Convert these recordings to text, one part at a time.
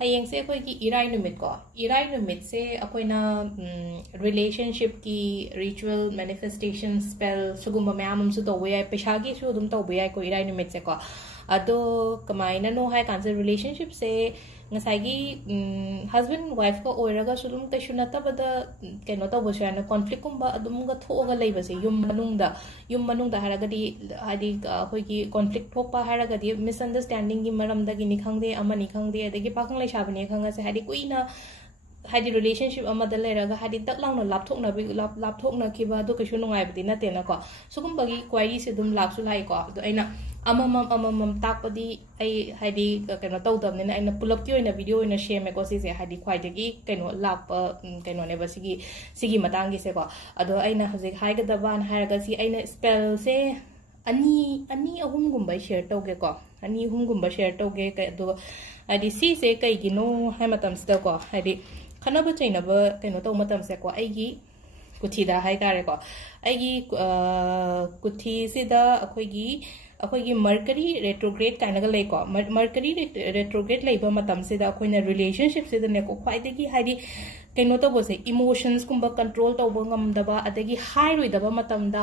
ꯍꯌꯦꯡꯁꯦ ꯑꯩꯈꯣꯏꯒꯤ ꯏꯔꯥꯏ ꯅꯨꯃꯤꯠꯀꯣ ꯏꯔꯥꯏ ꯅꯨꯃꯤꯠꯁꯦ ꯑꯩꯈꯣꯏꯅ ꯔꯤꯂꯦꯁꯟꯁꯤꯞꯀꯤ ꯔꯤꯆꯨꯋꯦꯜ ꯃꯦꯅꯤꯐꯦꯁꯇꯦꯁꯟ ꯁ꯭ꯄꯦꯜ ꯁꯤꯒꯨꯝꯕ ꯃꯌꯥꯝ ꯑꯃꯁꯨ ꯇꯧꯕ ꯌꯥꯏ ꯄꯩꯁꯥꯒꯤꯁꯨ ꯑꯗꯨꯝ ꯇꯧꯕ ꯌꯥꯏꯀꯣ ꯏꯔꯥꯏ ꯅꯨꯃꯤꯠꯁꯦꯀꯣ ꯑꯗꯣ ꯀꯃꯥꯏꯅꯅꯣ ꯍꯥꯏ ꯀꯥꯟꯁꯦ ꯔꯤꯂꯦꯁꯟꯁꯤꯞꯁꯦ ꯉꯁꯥꯏꯒꯤ ꯍꯁꯕꯦꯟ ꯋꯥꯏꯐꯀ ꯑꯣꯏꯔꯒꯁꯨ ꯑꯗꯨꯝ ꯀꯩꯁꯨ ꯅꯠꯇꯕꯗ ꯀꯩꯅꯣ ꯇꯧꯕꯁꯨ ꯌꯥꯏꯅ ꯀꯣꯟꯐ꯭ꯂꯤꯛꯀꯨꯝꯕ ꯑꯗꯨꯝꯒ ꯊꯣꯛꯑꯒ ꯂꯩꯕꯁꯦ ꯌꯨꯝ ꯃꯅꯨꯡꯗ ꯍꯥꯏꯔꯒꯗꯤ ꯍꯥꯏꯗꯤ ꯑꯩꯈꯣꯏꯒꯤ ꯀꯣꯟꯐ꯭ꯂꯤꯛ ꯊꯣꯛꯄ ꯍꯥꯏꯔꯒꯗꯤ ꯃꯤꯁꯑꯟꯗꯔꯁꯇꯦꯟꯗꯤꯡꯒꯤ ꯃꯔꯝꯗꯒꯤꯅꯤ ꯈꯪꯗꯦ ꯑꯃꯅꯤ ꯈꯪꯗꯦ ꯑꯗꯒꯤ ꯄꯥꯈꯪ ꯂꯩꯁꯥꯕꯤꯅꯤ ꯈꯪꯉꯁꯦ ꯍꯥꯏꯗꯤ ꯀꯨꯏꯅ ꯍꯥꯏꯗꯤ ꯔꯤꯂꯦꯁꯟship ꯑꯃꯗ ꯂꯩꯔꯒ ꯍꯥꯏꯗꯤ ꯇꯛ ꯂꯥꯎꯅ ꯂꯥꯞꯊꯣꯛꯅꯈꯤꯕ ꯑꯗꯨ ꯀꯩꯁꯨ ꯅꯨꯡꯉꯥꯏꯕꯗꯤ ꯅꯠꯇꯦꯅꯀꯣ ꯁꯤꯒꯨꯝꯕꯒꯤ ꯀ꯭ꯋꯥꯏꯔꯤꯁꯦ ꯑꯗꯨꯝ ꯂꯥꯛꯁꯨ ꯂꯥꯛꯏꯀꯣ ꯑꯗꯣ ꯑꯩꯅ ꯑꯃꯃꯝ ꯇꯥꯛꯄꯗꯤ ꯑꯩ ꯍꯥꯏꯗꯤ ꯀꯩꯅꯣ ꯇꯧꯗꯕꯅꯤꯅ ꯑꯩꯅ ꯄꯨꯂꯞꯀꯤ ꯑꯣꯏꯅ ꯚꯤꯗꯤꯑꯣ ꯑꯣꯏꯅ ꯁꯦꯝꯃꯦꯀꯣ ꯁꯤꯁꯦ ꯍꯥꯏꯗꯤ ꯈ꯭ꯋꯥꯏꯗꯒꯤ ꯀꯩꯅꯣ ꯂꯥꯛꯄ ꯀꯩꯅꯣꯅꯦꯕ ꯁꯤꯒꯤ ꯃꯇꯥꯡꯒꯤꯁꯦꯀꯣ ꯑꯗꯣ ꯑꯩꯅ ꯍꯧꯖꯤꯛ ꯍꯥꯏꯒꯗꯕꯅ ꯍꯥꯏꯔꯒ ꯑꯩꯅ ꯁ꯭ꯄꯦꯜꯁꯦ ꯑꯅꯤ ꯑꯍꯨꯝꯒꯨꯝꯕ ꯁꯦꯌꯔ ꯇꯧꯒꯦꯀꯣ ꯑꯅꯤ ꯑꯍꯨꯝꯒꯨꯝꯕ ꯁꯦꯌꯔ ꯇꯧꯒꯦ ꯑꯗꯨꯒ ꯍꯥꯏꯗꯤ ꯁꯤꯁꯦ ꯀꯩꯒꯤꯅꯣ ꯍꯥꯏ ꯃꯇꯝꯁꯤꯗꯀꯣ ꯍꯥꯏꯗꯤ ꯈꯟꯅꯕ ꯆꯩꯅꯕ ꯀꯩꯅꯣ ꯇꯧꯕ ꯃꯇꯝꯁꯦꯀꯣ ꯑꯩꯒꯤ ꯀꯨꯊꯤꯗ ꯍꯥꯏꯇꯥꯔꯦꯀꯣ ꯑꯩꯒꯤ ꯀꯨꯊꯤꯁꯤꯗ ꯑꯩꯈꯣꯏꯒꯤ ꯃꯔꯀꯔꯤ ꯔꯦꯇ꯭ꯔꯣꯒ꯭ꯔꯦꯗ ꯀꯥꯏꯅꯒ ꯂꯩꯀꯣ ꯃꯔꯀꯔꯤ ꯔꯦꯇ꯭ꯔꯣꯒ꯭ꯔꯦꯗ ꯂꯩꯕ ꯃꯇꯝꯁꯤꯗ ꯑꯩꯈꯣꯏꯅ ꯔꯤꯂꯦꯁꯟshipꯁꯤꯗꯅꯦꯀꯣ ꯈ꯭ꯋꯥꯏꯗꯒꯤ ꯍꯥꯏꯗꯤ ꯀꯩꯅꯣ ꯇꯧꯕꯁꯦ ꯏꯃꯣꯁꯟꯁꯀꯨꯝꯕ ꯀꯟꯇ꯭ꯔꯣꯜ ꯇꯧꯕ ꯉꯝꯗꯕ ꯑꯗꯒꯤ ꯍꯥꯏꯔꯣꯏꯗꯕ ꯃꯇꯝꯗ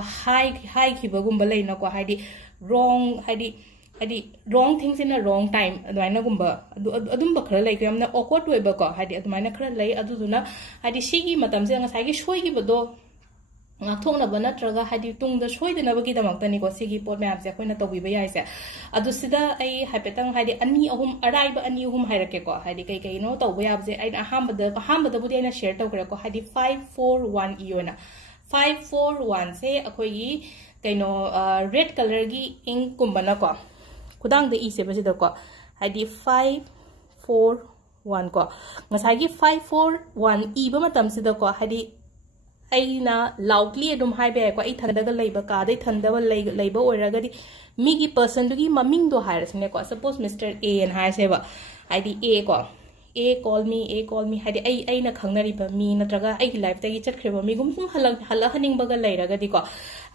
ꯍꯥꯏꯈꯤꯕꯒꯨꯝꯕ ꯂꯩꯅꯀꯣ ꯍꯥꯏꯗꯤ ꯔꯣꯡ ꯊꯤꯡꯁ ꯏꯟ ꯑ ꯔꯣꯡ ꯇꯥꯏꯝ ꯑꯗꯨꯃꯥꯏꯅꯒꯨꯝꯕ ꯑꯗꯨꯝꯕ ꯈꯔ ꯂꯩꯀꯣ ꯌꯥꯝꯅ ꯑꯣꯛꯋꯥꯔꯗ ꯑꯣꯏꯕꯀꯣ ꯍꯥꯏꯗꯤ ꯑꯗꯨꯃꯥꯏꯅ ꯈꯔ ꯂꯩ ꯑꯗꯨꯗꯨꯅ ꯍꯥꯏꯗꯤ ꯁꯤꯒꯤ ꯃꯇꯝꯁꯤꯗ ꯉꯁꯥꯏꯒꯤ ꯁꯣꯏꯈꯤꯕꯗꯣ ꯉꯥꯛꯊꯣꯛꯅꯕ ꯅꯠꯇ꯭ꯔꯒ ꯍꯥꯏꯗꯤ ꯇꯨꯡꯗ ꯁꯣꯏꯗꯅꯕꯒꯤꯗꯃꯛꯇꯅꯤꯀꯣ ꯁꯤꯒꯤ ꯄꯣꯠ ꯃꯌꯥꯝꯁꯦ ꯑꯩꯈꯣꯏꯅ ꯇꯧꯕꯤꯕ ꯌꯥꯏꯁꯦ ꯑꯗꯨ ꯁꯤꯗ ꯑꯩ ꯍꯥꯏꯐꯦꯠꯇꯪ ꯍꯥꯏꯗꯤ ꯑꯔꯥꯏꯕ ꯑꯅꯤ ꯑꯍꯨꯝ ꯍꯥꯏꯔꯛꯀꯦꯀꯣ ꯍꯥꯏꯗꯤ ꯀꯩꯅꯣ ꯇꯧꯕ ꯌꯥꯕꯁꯦ ꯑꯩꯅ ꯑꯍꯥꯟꯕꯗꯕꯨꯗꯤ ꯑꯩꯅ ꯁꯦꯌꯔ ꯇꯧꯈ꯭ꯔꯦꯀꯣ ꯍꯥꯏꯗꯤ 5-4-1 ꯏꯌꯣꯅ 5-4-1ꯁꯦ ꯑꯩꯈꯣꯏꯒꯤ ꯀꯩꯅꯣ ꯔꯦꯗ ꯀꯂꯔꯒꯤ ꯏꯪꯀꯨꯝꯕꯅꯀꯣ ꯈꯨꯗꯥꯡꯗ ꯏꯁꯦꯕꯁꯤꯗꯀꯣ ꯍꯥꯏꯗꯤ 5-4-1 ꯀꯣ ꯉꯁꯥꯏꯒꯤ 5-4-1 ꯏꯕ ꯃꯇꯝꯁꯤꯗꯀꯣ ꯍꯥꯏꯗꯤ ꯑꯩꯅ ꯂꯥꯎꯗꯂꯤ ꯑꯗꯨꯝ ꯍꯥꯏꯕ ꯌꯥꯏꯀꯣ ꯑꯩ ꯊꯟꯗꯒ ꯂꯩꯕ ꯀꯥꯗꯩ ꯊꯟꯗꯕ ꯂꯩꯕ ꯑꯣꯏꯔꯒꯗꯤ ꯃꯤꯒꯤ ꯄꯔꯁꯟꯗꯨꯒꯤ ꯃꯃꯤꯡꯗꯣ ꯍꯥꯏꯔꯁꯤꯅꯦꯀꯣ ꯁꯄꯣꯁ ꯃꯤꯁꯇꯔ ꯑꯦꯅ ꯍꯥꯏꯔꯁꯦꯕ ꯍꯥꯏꯗꯤ ꯀꯣ ꯑꯦ ꯀꯣꯜ ꯃꯤ ꯍꯥꯏꯗꯤ ꯑꯩꯅ ꯈꯪꯅꯔꯤꯕ ꯃꯤ ꯅꯠꯇ꯭ꯔꯒ ꯑꯩꯒꯤ ꯂꯥꯏꯐꯇꯒꯤ ꯆꯠꯈ꯭ꯔꯤꯕ ꯃꯤꯒꯨꯝ ꯁꯨꯝ ꯍꯜꯂꯛꯍꯟꯅꯤꯡꯕꯒ ꯂꯩꯔꯒꯗꯤꯀꯣ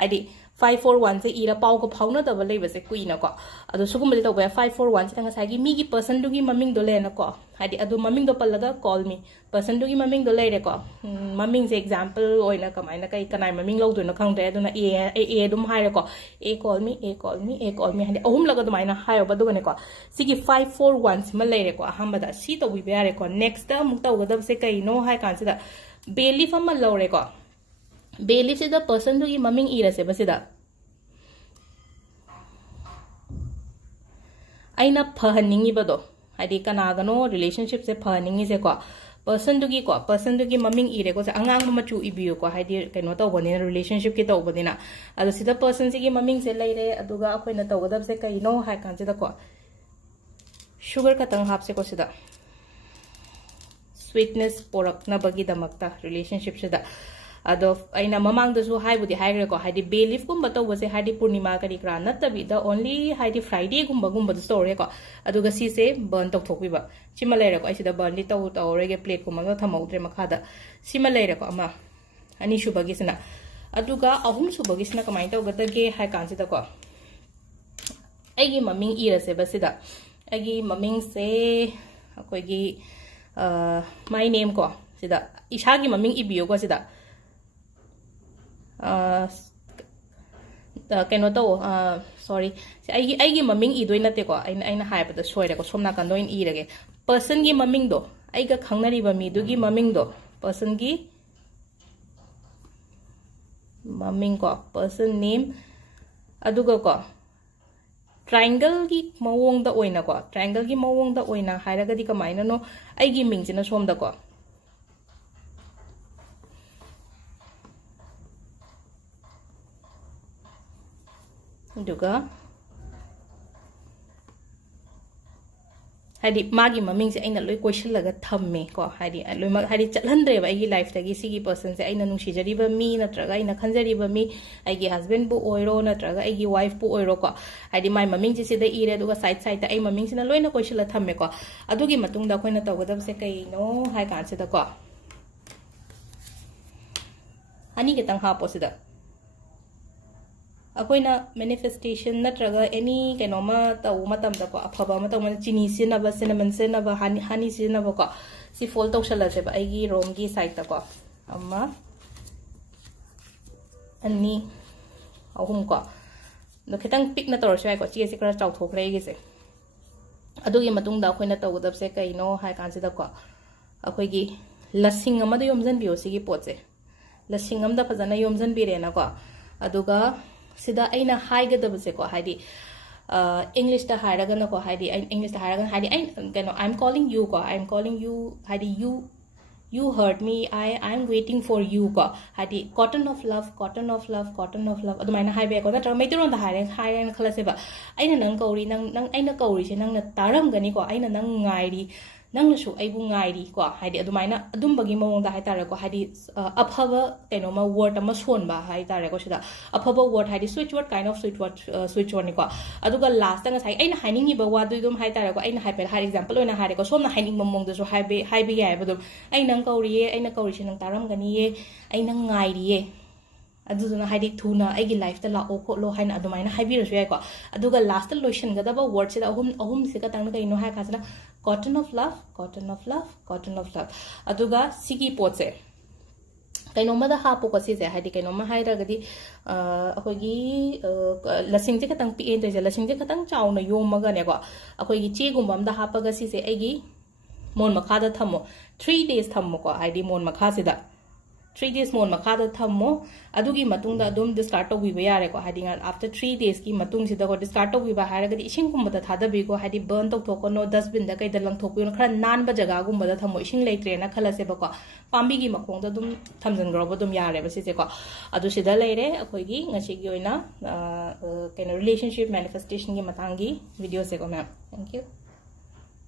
ꯍꯥꯏꯗꯤ 5-4-1ꯁꯦ ꯏꯔ ꯄꯥꯎꯒ ꯐꯥꯎꯅꯗꯕ ꯂꯩꯕꯁꯦ ꯀꯨꯏꯅꯀꯣ ꯑꯗꯣ ꯁꯤꯒꯨꯝꯕꯗꯤ ꯇꯧꯕ ꯌꯥꯏ 5-4-1ꯁꯤꯗ ꯉꯁꯥꯏꯒꯤ ꯃꯤꯒꯤ ꯄꯔꯁꯟꯗꯨꯒꯤ ꯃꯃꯤꯡꯗꯣ ꯂꯩꯔꯦꯅꯀꯣ ꯍꯥꯏꯗꯤ ꯑꯗꯨ ꯃꯃꯤꯡꯗꯣ ꯄꯜꯂꯒ ꯀꯣꯜ ꯃꯤ ꯄꯔꯁꯟꯗꯨꯒꯤ ꯃꯃꯤꯡꯗꯣ ꯂꯩꯔꯦꯀꯣ ꯃꯃꯤꯡꯁꯦ ꯑꯦꯛꯖꯥꯝꯄꯜ ꯑꯣꯏꯅꯀꯃꯥꯏꯅ ꯀꯅꯥꯏ ꯃꯃꯤꯡ ꯂꯧꯗꯣꯏꯅꯣ ꯈꯪꯗ꯭ꯔꯦ ꯑꯗꯨꯅ ꯑꯦ ꯑꯗꯨꯝ ꯍꯥꯏꯔꯦꯀꯣ ꯑꯦ ꯀꯣꯜ ꯃꯤ ꯍꯥꯏꯗꯤ ꯑꯍꯨꯝꯂꯛ ꯑꯗꯨꯃꯥꯏꯅ ꯍꯥꯏꯌꯣꯕ ꯑꯗꯨꯒꯅꯦꯀꯣ ꯁꯤꯒꯤ 5-4-1 ꯂꯩꯔꯦꯀꯣ ꯑꯍꯥꯟꯕꯗ ꯁꯤ ꯇꯧꯕꯤꯕ ꯌꯥꯔꯦꯀꯣ ꯅꯦꯛꯁꯇ ꯑꯃꯨꯛ ꯇꯧꯒꯗꯕꯁꯦ ꯀꯩꯅꯣ ꯍꯥꯏ ꯀꯥꯟꯁꯤꯗ ꯕꯦꯂꯤꯐ ꯑꯃ ꯂꯧꯔꯦꯀꯣ ꯕꯦꯂꯤꯐꯁꯤꯗ ꯄꯔꯁꯟꯗꯨꯒꯤ ꯃꯃꯤꯡ ꯏꯔꯁꯦꯕ ꯁꯤꯗ ꯑꯩꯅ ꯐꯍꯟꯅꯤꯡꯉꯤꯕꯗꯣ ꯍꯥꯏꯗꯤ ꯀꯅꯥꯒꯅꯣ ꯔꯤꯂꯦꯁꯟshipꯁꯦ ꯐꯍꯟꯅꯤꯡꯉꯤꯁꯦꯀꯣ ꯄꯔꯁꯟꯗꯨꯒꯤ ꯃꯃꯤꯡ 이래ꯀꯣ ꯑꯉꯥꯡꯕ ꯃꯆꯨ 이ꯕꯤꯌꯨꯀꯣ ꯍꯥꯏꯗꯤ ꯀꯩꯅꯣ ꯇꯧꯕꯅꯤꯅ ꯔꯤꯂꯦꯁꯟshipꯀꯤ ꯇꯧꯕꯅꯤ나 ꯑꯗꯣ ꯁꯤꯗ ꯄꯔꯁꯟꯁꯤꯒꯤ ꯃꯃꯤꯡꯁꯦ ꯂꯩꯔꯦ ꯑꯗꯨꯒ ꯑꯩꯈꯣꯏꯅ ꯇꯧꯒꯗꯕꯁꯦ ꯀꯩꯅꯣ ꯍꯥꯏ ꯀꯥꯟꯁꯤꯗꯀꯣ ꯁꯨꯒꯔ ꯈꯇꯪ ꯍꯥꯞꯁꯦꯀꯣ ꯁꯤꯗ ꯁ꯭ꯋꯤꯠꯅꯦꯁ ꯄꯣꯔꯛꯅꯕꯒꯤꯗꯃꯛꯇ ꯔꯤꯂꯦꯁꯟshipꯁꯤꯗ ꯑꯗꯣ ꯑꯩꯅ ꯃꯃꯥꯡꯗꯁꯨ ꯍꯥꯏꯕꯨꯗꯤ ꯍꯥꯏꯈ꯭ꯔꯦꯀꯣ ꯍꯥꯏꯗꯤ ꯕꯦꯂꯤꯐꯀꯨꯝꯕ ꯇꯧꯕꯁꯦ ꯍꯥꯏꯗꯤ ꯄꯨꯔꯅꯤꯃꯥ ꯀꯔꯤ ꯀꯔꯥ ꯅꯠꯇꯕꯤꯗ ꯑꯣꯟꯂꯤ ꯍꯥꯏꯗꯤ ꯐ꯭ꯔꯥꯏꯗꯦꯒꯨꯝꯕꯗꯁꯨ ꯇꯧꯔꯦꯀꯣ ꯑꯗꯨꯒ ꯁꯤꯁꯦ ꯕꯔꯟ ꯇꯧꯊꯣꯛꯄꯤꯕ ꯁꯤꯃ ꯂꯩꯔꯦꯀꯣ ꯑꯩ ꯁꯤꯗ ꯕꯔꯟꯗꯤ ꯇꯧꯔꯣꯏꯒꯦ ꯄ꯭ꯂꯦꯠꯀꯨꯝꯕ ꯑꯃ ꯊꯝꯍꯧꯗ꯭ꯔꯦ ꯃꯈꯥꯗ ꯁꯤꯃ ꯂꯩꯔꯦꯀꯣ ꯑꯃ ꯑꯅꯤꯁꯨꯕꯒꯤꯁꯤꯅ ꯑꯗꯨꯒ ꯑꯍꯨꯝꯁꯨꯕꯒꯤꯁꯤꯅ ꯀꯃꯥꯏꯅ ꯇꯧꯒꯗꯒꯦ ꯍꯥꯏ ꯀꯥꯟꯁꯤꯗꯀꯣ ꯑꯩꯒꯤ ꯃꯃꯤꯡ ꯏꯔꯁꯦꯕ ꯁꯤꯗ ꯑꯩꯒꯤ ꯃꯃꯤꯡꯁꯦ ꯑꯩꯈꯣꯏꯒꯤ ꯃꯥꯏ ꯅꯦꯝ ꯀꯣ ꯁꯤꯗ ꯏꯁꯥꯒꯤ ꯃꯃꯤꯡ ꯏꯕꯤꯌꯨꯀꯣ ꯁꯤꯗ ꯀꯩꯅꯣ ꯇꯧ ꯁꯣꯔꯤ ꯑꯩꯒꯤ ꯃꯃꯤꯡ 이도ꯏ ꯅꯠꯇꯦꯀꯣ ꯑꯩꯅ ꯍꯥꯏꯕꯗ ꯁꯣꯏꯔꯦꯀꯣ ꯁꯣꯝ ꯅꯥꯀꯟꯗ ꯑꯣꯏꯅ 이ꯔꯒꯦ ꯄꯔꯁꯟꯒꯤ ꯃꯃꯤꯡꯗꯣ ꯑꯩꯒ ꯈꯪꯅꯔꯤꯕ ꯃꯤꯗꯨꯒꯤ ꯃꯃꯤꯡꯗꯣ ꯄꯔꯁꯟꯒꯤ ꯃꯃꯤꯡ ꯀꯣ ꯄꯔꯁꯟ ꯅꯦꯝ ꯑꯗꯨꯒ ꯀꯣ ꯇ꯭ꯔꯥꯏꯡꯒꯜꯒꯤ ꯃꯑꯣꯡꯗ ꯑꯣꯏꯅ ꯍꯥꯏꯔꯒꯗꯤ ꯀꯃꯥꯏꯅꯅꯣ ꯑꯩꯒꯤ ꯃꯤꯡꯁꯤꯅ ꯁꯣꯝꯗꯀꯣ ꯑꯗꯨꯒ ꯍꯥꯏꯗꯤ ꯃꯥꯒꯤ ꯃꯃꯤꯡꯁꯦ ꯑꯩꯅ ꯂꯣꯏ ꯀꯣꯏꯁꯤꯜꯂꯒ ꯊꯝꯃꯦ ꯀꯣ ꯍꯥꯏꯗꯤ ꯂꯣꯏꯃꯛ ꯍꯥꯏꯗꯤ ꯆꯠꯍꯟꯗ꯭ꯔꯦꯕ ꯑꯩꯒꯤ ꯂꯥꯏꯐꯇꯒꯤ ꯁꯤꯒꯤ ꯄꯔꯁꯟꯁꯦ ꯑꯩꯅ ꯅꯨꯡꯁꯤꯖꯔꯤꯕ ꯃꯤ ꯅꯠꯇ꯭ꯔꯒ ꯑꯩꯅ ꯈꯟꯖꯔꯤꯕ ꯃꯤ ꯑꯩꯒꯤ ꯍꯁꯕꯦꯟꯕꯨ ꯑꯣꯏꯔꯣ ꯅꯠꯇ꯭ꯔꯒ ꯑꯩꯒꯤ ꯋꯥꯏꯐꯄꯨ ꯑꯣꯏꯔꯣ ꯀꯣ ꯍꯥꯏꯗꯤ ꯃꯥꯏ ꯃꯃꯤꯡꯁꯦ ꯁꯤꯗ ꯏꯔꯦ ꯑꯗꯨꯒ ꯁꯥꯏꯗ ꯑꯩ ꯃꯃꯤꯡꯁꯤꯅ ꯂꯣꯏꯅ ꯀꯣꯏꯁꯤꯜꯂ ꯊꯝꯃꯦꯀꯣ ꯑꯗꯨꯒꯤ ꯃꯇꯨꯡꯗ ꯑꯩꯈꯣꯏꯅ ꯇꯧꯒꯗꯕꯁꯦ ꯀꯩꯅꯣ ꯍꯥꯏ ꯀꯥꯟꯁꯤꯗꯀꯣ ꯑꯅꯤ ꯈꯤꯇꯪ ꯍꯥꯞꯄꯣ ꯁꯤꯗ अखोइना मैनिफेस्टेशन नत्रगा एनी कैनोमा तौ मतमदको अफबा मतम चिनी सिनबा सिनेमन सिनबा हनी सिनबा को सी फोल्ड तौसलसेबा आइगी रोमगी साइड तको अम्मा अन्नी अहुम को नो खितंग पिकना तौरसु याइको चेसे खरा चाउथोखरे आइगिसे अदुगी मतुंगदा अखोइना तौगदबसे कइनो हाइ कांसिदको अखोइगी लसिंग अमदा योमजन बियो सिगी पोचे लसिंग अमदा फजना योमजन बिरेना को अदुगा सिदा अइना हाइगदबसे को हाइदी इंग्लिश ता हाइरगन को हाइदी इंग्लिश ता हाइरगन हाइदी आई कैनो आई एम कॉलिंग यू को आई एम कॉलिंग यू हाइदी you heard me I am waiting for you ko hadi cotton of love cotton of love cotton of love adumaina haibe ko natra mai turon da hairen khalase ba aina nang kauri nang aina kauri se nang na taram gani ko aina nang ngairi nang su aibu ngairi ko hadi adumaina adumbagi mawong da haitare ko hadi aphaba keno ma word ama son ba haitare ko sida aphaba word hadi switch word kind of switch word ni ko aduga last tang sai aina haining ba wa du dum haitare ko aina haipe har example oina hare ko somna haining mamong da so haibe ya ba dum aina kauri ye aina kauri se nang taram gani ye aina ngairi ye aduna haidi thuna aigi life ta la o ko lo haina adumaina haibiru su ya ko aduga last lotion ga da ba word se ahum se ka tang ka ino ha ka sana cotton of love cotton of love cotton of love aduga sigi potse kaino ma da ha po ko si se haidi kaino ma haira ga di akogi lasing je ka tang pi en de lasing je ka tang chaw na yom ma ga ne ko akogi che gum bam da ha pa ga si se aigi mon makha da thamo 3 days thamo ko haidi mon makha si da 3 days mon makha da thamo adugi matung da dum discard to bi yare ko hadi after 3 days ki matung si da ko discard to bi ba hara ga ising kum da thada bi ko hadi burn to ko no dustbin da kai da lang thok pi khara nan ba jaga gum da thamo ising leitre na khala se ba ko pambi gi makong da dum thamjan gro ba dum yare ba si se ko adu si da leire akoi gi ngasi gi oina kind of relationship manifestation gi matang gi video se ko ma'am thank you